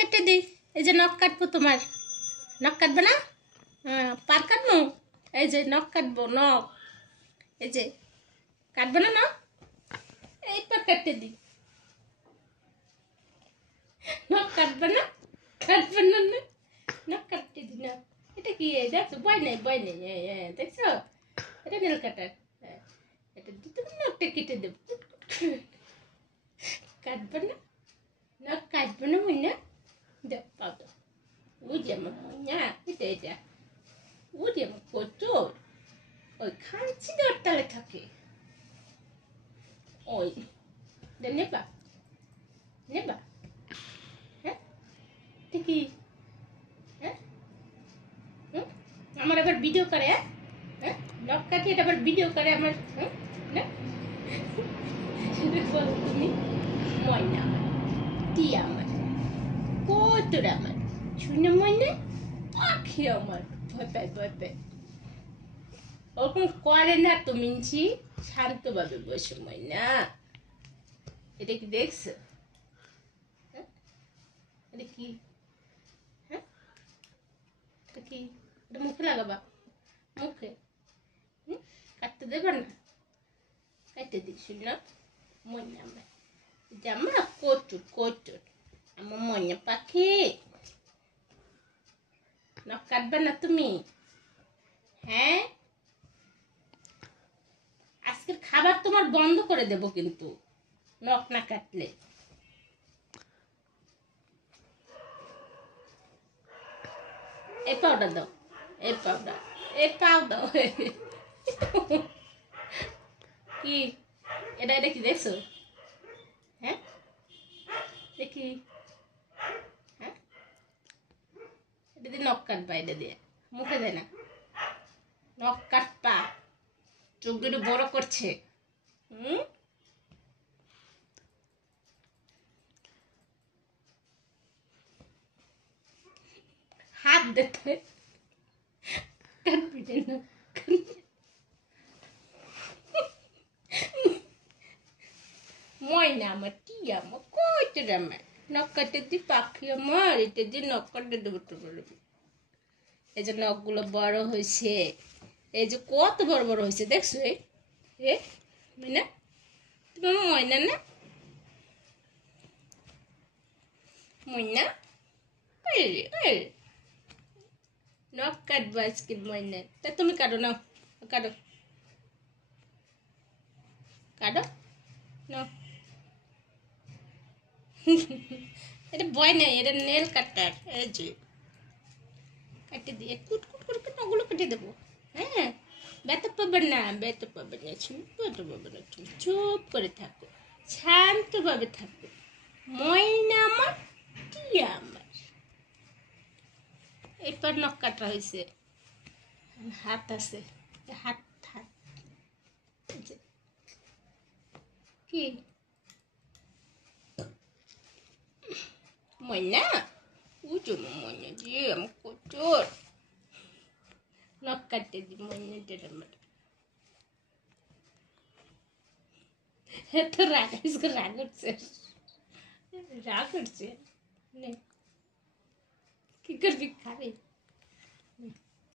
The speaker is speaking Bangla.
কেটে দিই। এই যে নখ কাটবো তোমার। নখ কাটবে না? হ্যাঁ, পার কাটবো। এই যে নখ কাটবো, নখ। এই যে কাটবে না নখ? এই পার কাটতে দিই। নখ কাটবে না? কাটবে না না? নখ কাটতে দিই না। এটা কি দেখছো? ভয় নেই, ভয় নেই। দেখছো? এটা নেল কাটার। এটা দুটো নখটা কেটে দেবো। কাটবে না? নখ কাটবে না মইনা? দেখ পাও তো। ওই যে আমার মইনা, এটা এটা। ওই যে আমার কোচর। ওই খাঁচি দেওয়ার তালে থাকে। ওই নেবা নেবা। হ্যাঁ ঠিকই। হ্যাঁ আমার আবার ভিডিও করে। হ্যাঁ নখ কাটিয়ে আবার ভিডিও করে আমার। হ্যাঁ না বলো তুমি। ময়না আমার, টিয়া আমার, কোটর আমার, শুনে ময়না, পাখি আমার। ভয় পায়, ভয় পায়। ওরকম করে না তো মিনছি। শান্তভাবে বসে ময়না। এটা কি দেখছো? হ্যাঁ এটা কি? হ্যাঁ এটা কি? এটা মুখে লাগাবা? মুখে কাটতে দেবে না? কাটতে দিই শুনলাম। ময়না আমার, এটা আমার কোটর কোটর। আমার ময়না পাখি। নখ কাটবে না তুমি? হ্যাঁ আজকের খাবার তোমার বন্ধ করে দেব কিন্তু নখ না কাটলে। এই পাউডার দাও, এই পাউডার, এই পাউ দাও। কি এটা? এটা কি দেখছো? হ্যাঁ দেখি। হ্যাঁ এটা দিয়ে নখ কাটবা? এটা দিয়ে মুখে দেয় না। নখ কাটবা? চোখ দুটো বড় করছে। হুম হাত দিতে কাটবি না। ময়না আমার, টিয়া আমার, কোচর আমার। নখ কাটে দি পাখি আমার। এটা দিয়ে নখ কাটে দেবো তো বলবি। এই যে নখগুলো বড় হয়েছে। এই যে কত বড় বড় হয়েছে দেখছো? এ ময়না, তুমি আমার ময়না না? ময়না নখ কাটবো আজকে ময়না। তা তুমি কাটো নাও, কাটো কাটো নাও। এটা ভয় নাই, এটা নেল কাটার। এই যে কেটে দিয়ে কুট কুট করে নখগুলো কেটে দেবো। হ্যাঁ ব্যথা পাবে না, ব্যথা পাবে না, ব্যথা পাবে না। তুমি চুপ করে থাকো, শান্তভাবে থাকো। ময়না আমার, টিয়া আমার। এরপর নখ কাটা হয়েছে। হাত আছে, হাত হাত। এই যে, কি ময়না? উজো ময়না দিয়ে আমার কোচর। নখ কাটতে দি ময়না দিয়ে আমার। এত রাগ, রাগ উঠছে, রাগ উঠছে। নে, কি করবি? খাবি?